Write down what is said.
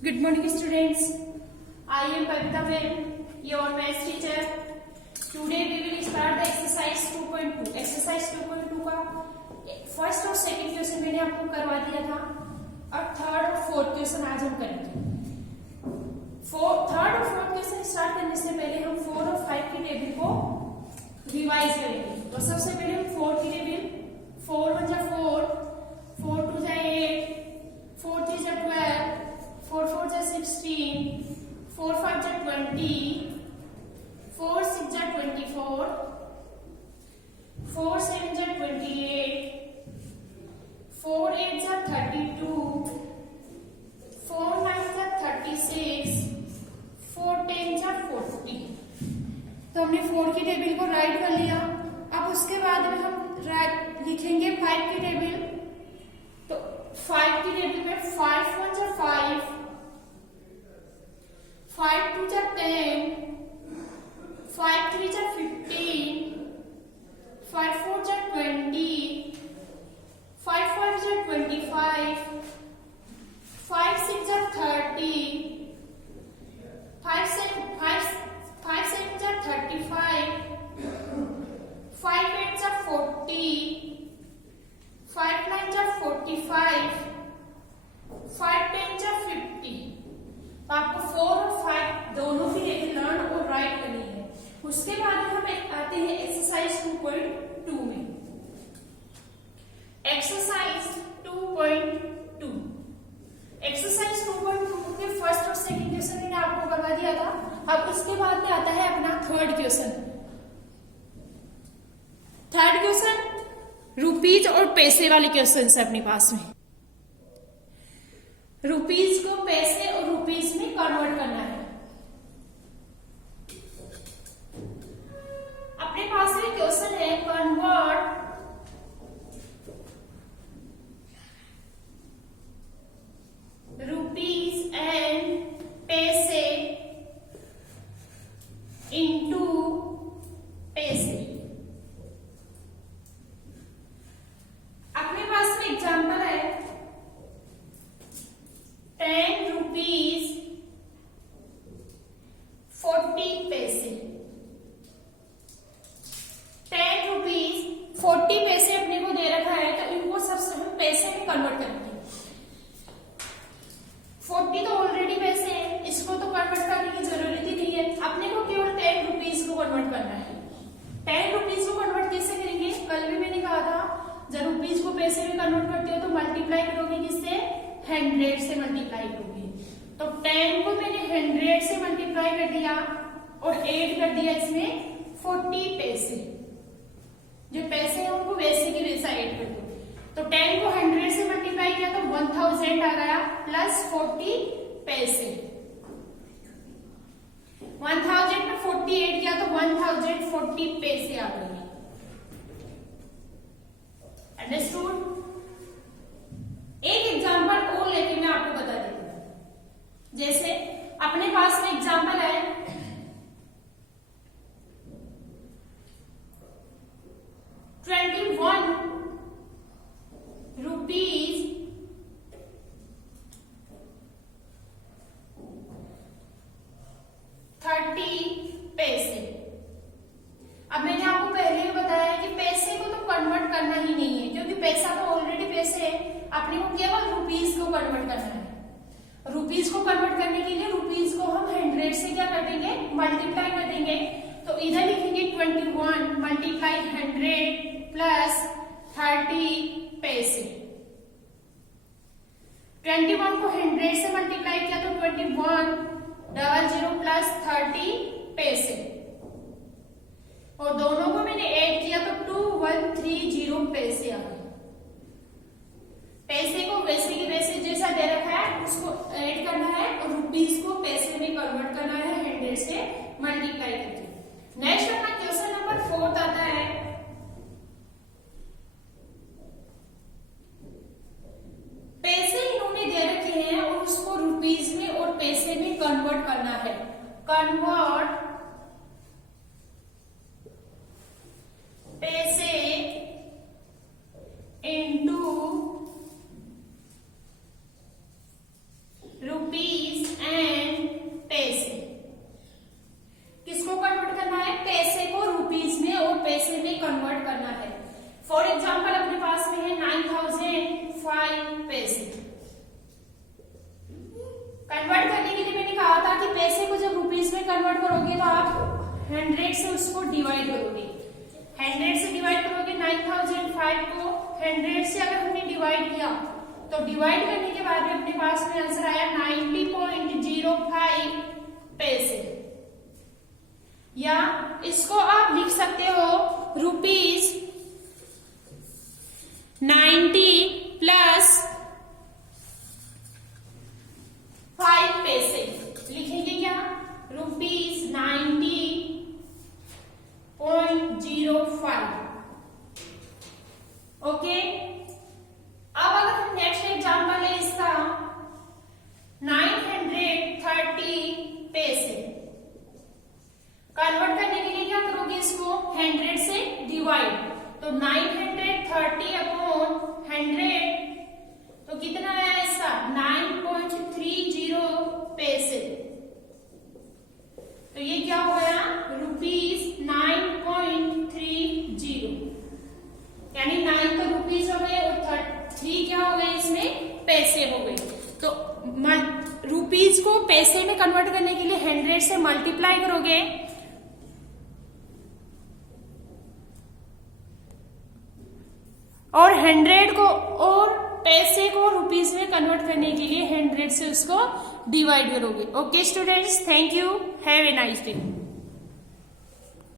Good morning, students. I am Kavita ma'am, your maths teacher. Today we will start the exercise 2.2. Exercise 2.2 का first और second question मैंने आपको करवा दिया था और थर्ड और फोर्थ क्वेश्चन आज हम करेंगे। थर्ड और फोर्थ क्वेश्चन स्टार्ट करने से पहले हम 4 और 5 की टेबल को रिवाइज करेंगे। तो सबसे पहले हम 4 की टेबल 4 1 जा 4, 4 2 जा 8, 4 3 जा 12, 4 4 जा 16, 4 5 जा 20, 4 6 जा 24, 4 7 जा 28, 4 8 जा 32, 4 9 जा 36, 4 10 जा 40। तो हमने 4 की टेबल को राइट कर लिया। अब उसके बाद में हम लिखेंगे 5 की टेबल। तो 5 की टेबल में 5 1 जा 5, 5 2 जा 10, 5 3 जा 15, 5 4 जा 20, 5 5 जा 25, 5 6 जा 30, 5 7 जा 35, 5 8 जा 40, 5 9 जा 45, 5 10 जा 50। तो आपको 4 और 5 दोनों की टेबल लर्न और राइट करनी है। उसके बाद हम आते हैं एक्सरसाइज 2.2 में। एक्सरसाइज 2.2 एक्सरसाइज 2.2 के फर्स्ट और सेकंड क्वेश्चन मैंने आपको बता दिया था। अब उसके बाद में आता है अपना third question. Third question rupees और पैसे वाले क्वेश्चन है अपने पास में। रुपीज को पैसे और रुपीज में कन्वर्ट करना है। अपने पास में क्वेश्चन है कन्वर्ट रुपीज एंड पैसे इनटू पैसे। अपने पास में एग्जांपल है 10 रुपीज 40 पैसे। 10 रुपीज 40 पैसे अपने को दे रखा है, तो इनको सबसे हम पैसे में कन्वर्ट करेंगे। 40 तो ऑलरेडी पैसे है, इसको तो कन्वर्ट करने की जरूरत ही नहीं है। अपने को केवल 10 रुपीज को कन्वर्ट करना है। 10 रुपीज को कन्वर्ट कैसे करेंगे? कल भी मैंने कहा था, जब रुपीज को पैसे में कन्वर्ट करते हो तो मल्टीप्लाई करोगे किससे? 100 से मल्टीप्लाई करोगे। तो 10 को मैंने 100 से मल्टीप्लाई कर दिया और ऐड कर दिया इसमें 40 पैसे। जो पैसे हैं उनको वैसे की वैसा ऐड कर दो। तो 10 को 100 से मल्टीप्लाई किया तो 1000 आ गया प्लस 40 पैसे। 1000 में 40 ऐड किया तो 1040 पैसे आ गए। अंडरस्टूड? एक एग्जांपल और लेके मैं आपको बता देती हूं। जैसे अपने पास में एग्जांपल है 21 रुपीज 30 पैसे। अब मैंने आपको पहले ही बताया कि पैसे को तो कन्वर्ट करना ही नहीं है, क्योंकि पैसा तो ऑलरेडी पैसे है। अपने को केवल रुपीज को कन्वर्ट करना है। रुपीज को कन्वर्ट करने के लिए रुपीज को हम 100 से क्या कर देंगे? मल्टीप्लाई कर देंगे। तो इधर लिखेंगे 21 मल्टीप्लाई 100 प्लस 30 पैसे। 21 को 100 से मल्टीप्लाई किया तो 2100 प्लस 30 पैसे। और दोनों को मैंने ऐड किया तो 2130 पैसे आ गए। पैसे को वैसे की वैसे जैसा दे रखा है उसको ऐड करना है और रुपीज को पैसे में कन्वर्ट करना है 100 से मल्टीप्लाई करके। नेक्स्ट अपना क्वेश्चन नंबर 4 आता है। पैसे इन्होंने दे रखे हैं और उसको रुपीज में और पैसे में कन्वर्ट करना है। कन्वर्ट पैसे इनटू रुपीज 100 से उसको डिवाइड करोगे, 100 से डिवाइड करोगे 9005 को 100 से अगर हमने डिवाइड किया तो डिवाइड करने के बाद में अपने पास में आंसर आया 90.05 पैसे, या इसको आप लिख सकते हो रुपीज 90 प्लस 5 पैसे, लिखेंगे क्या, रुपीज 90.05। ओके, अब अगर हम नेक्स्ट एग्जांपल है इसका 930 पैसे, कन्वर्ट करने के लिए क्या करोगे, इसको 100 से डिवाइड, तो 930 अपॉन 100 तो कितना आया इसका 9.30 पैसे, तो ये क्या हो गया रुपीज 9.30, यानी 9 तो रुपीज हो गए और 3 क्या हो गए इसमें पैसे हो गए। तो रुपीज को पैसे में कन्वर्ट करने के लिए 100 से मल्टीप्लाई करोगे और 100 को और पैसे को रुपीज में कन्वर्ट करने के लिए 100 से उसको डिवाइड करोगे। Okay students, thank you, have a nice day.